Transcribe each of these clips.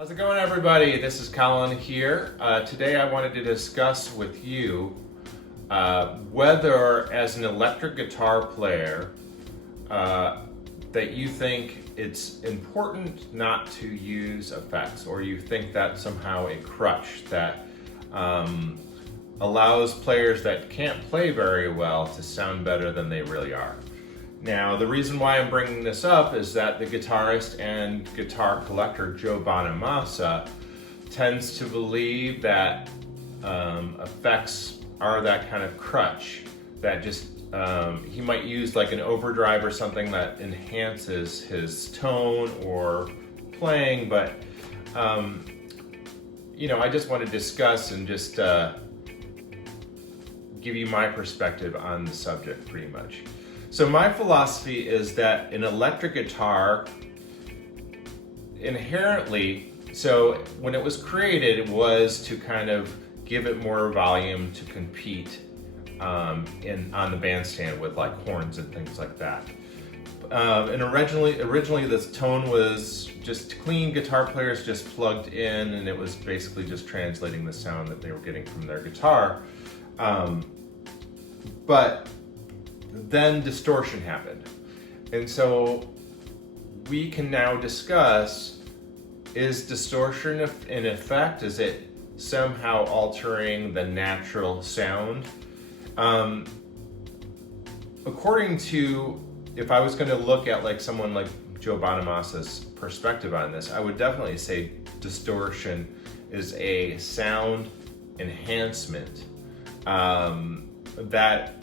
How's it going, everybody? This is Colin here. Today I wanted to discuss with you whether, as an electric guitar player, that you think it's important not to use effects, or you think that's somehow a crutch that allows players that can't play very well to sound better than they really are. Now, the reason why I'm bringing this up is that the guitarist and guitar collector Joe Bonamassa tends to believe that effects are that kind of crutch, that just he might use like an overdrive or something that enhances his tone or playing, but I just want to discuss and just give you my perspective on the subject pretty much. So my philosophy is that an electric guitar inherently, so when it was created, it was to kind of give it more volume to compete on the bandstand with like horns and things like that. And originally this tone was just clean, guitar players just plugged in, and it was basically just translating the sound that they were getting from their guitar. But then distortion happened. And so we can now discuss, is distortion an effect? Is it somehow altering the natural sound? According to, if I was going to look at like someone like Joe Bonamassa's perspective on this, I would definitely say distortion is a sound enhancement that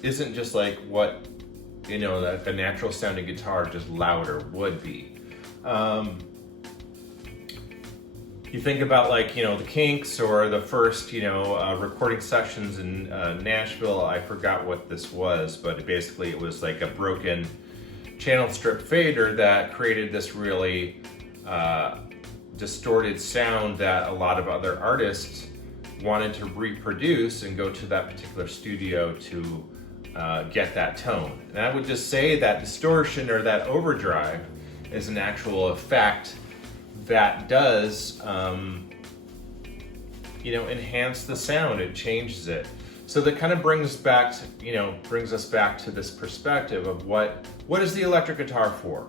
isn't just like what, like the natural sounding guitar, just louder, would be. You think about like, the Kinks or the first, recording sessions in Nashville. I forgot what this was, but basically it was like a broken channel strip fader that created this really distorted sound that a lot of other artists wanted to reproduce and go to that particular studio to get that tone. And I would just say that distortion or that overdrive is an actual effect that does enhance the sound. It changes it. So that kind of brings us back to this perspective of what is the electric guitar for?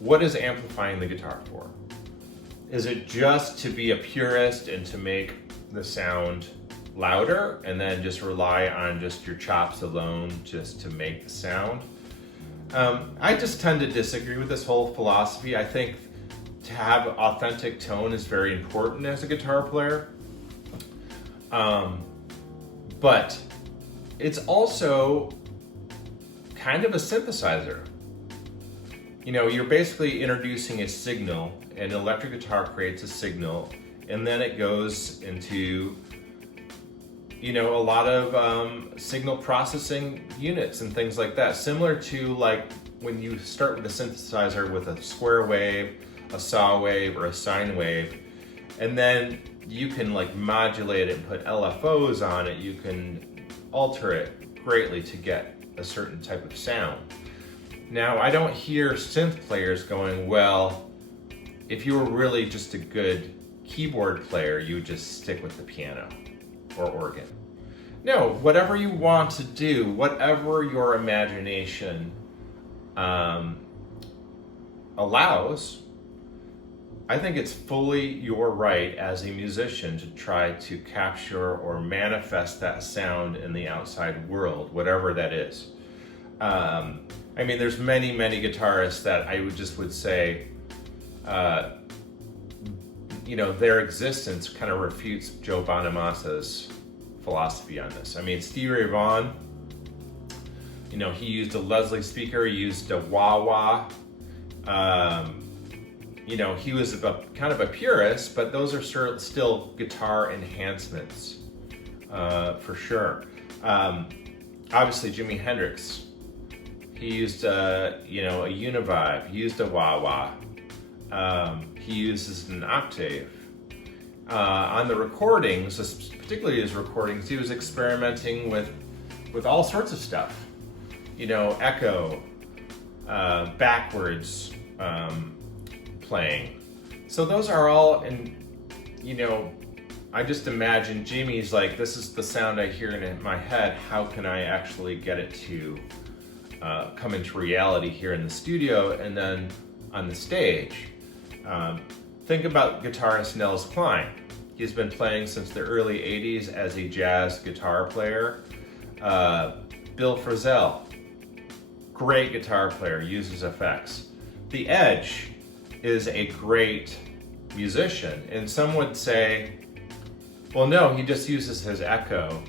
What is amplifying the guitar for? Is it just to be a purist and to make the sound louder and then just rely on just your chops alone just to make the sound? I just tend to disagree with this whole philosophy. I think to have authentic tone is very important as a guitar player. But it's also kind of a synthesizer. You're basically introducing a signal. An electric guitar creates a signal, and then it goes into a lot of signal processing units and things like that. Similar to like when you start with a synthesizer with a square wave, a saw wave, or a sine wave, and then you can like modulate it and put LFOs on it. You can alter it greatly to get a certain type of sound. Now, I don't hear synth players going, well, if you were really just a good keyboard player, you would just stick with the piano or organ. No, whatever you want to do, whatever your imagination allows, I think it's fully your right as a musician to try to capture or manifest that sound in the outside world, whatever that is. There's many, many guitarists that I would say, their existence kind of refutes Joe Bonamassa's philosophy on this. Stevie Ray Vaughan, he used a Leslie speaker, he used a wah-wah. He was kind of a purist, but those are still guitar enhancements, for sure. Obviously, Jimi Hendrix, he used a Univibe, he used a wah-wah. He uses an octave. On the recordings, particularly his recordings, he was experimenting with all sorts of stuff. Echo, backwards playing, So those are all, and I just imagine Jimmy's like, this is the sound I hear in my head. How can I actually get it to come into reality here in the studio and then on the stage? Think about guitarist Nels Cline. He's been playing since the early 80s as a jazz guitar player. Bill Frisell, great guitar player, uses effects. The Edge is a great musician, and some would say, well, no, he just uses his echo.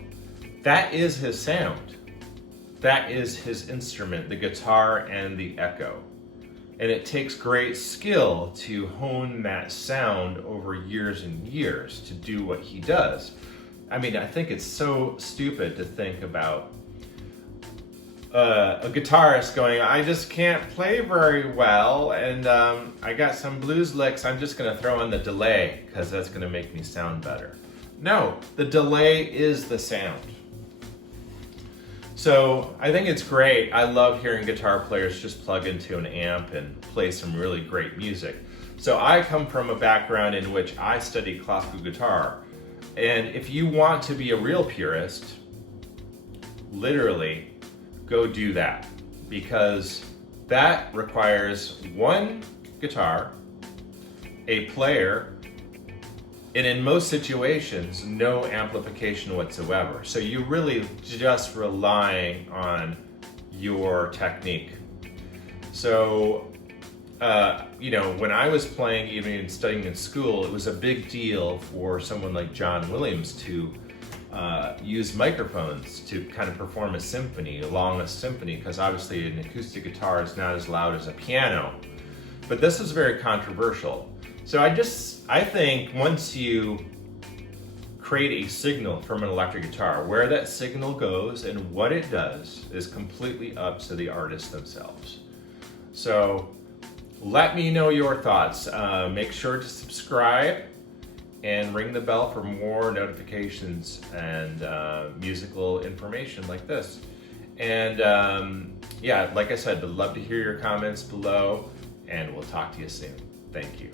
That is his sound. That is his instrument, the guitar and the echo. And it takes great skill to hone that sound over years and years to do what he does. I mean, I think it's so stupid to think about a guitarist going, I just can't play very well, and I got some blues licks, I'm just gonna throw in the delay because that's gonna make me sound better. No, the delay is the sound. So I think it's great. I love hearing guitar players just plug into an amp and play some really great music. So I come from a background in which I studied classical guitar. And if you want to be a real purist, literally go do that, because that requires one guitar, a player, and in most situations, no amplification whatsoever. So you're really just relying on your technique. So, when I was playing, even studying in school, it was a big deal for someone like John Williams to use microphones to kind of perform a symphony, because obviously an acoustic guitar is not as loud as a piano. But this is very controversial. So I think once you create a signal from an electric guitar, where that signal goes and what it does is completely up to the artists themselves. So let me know your thoughts. Make sure to subscribe and ring the bell for more notifications and musical information like this. And like I said, I'd love to hear your comments below, and we'll talk to you soon. Thank you.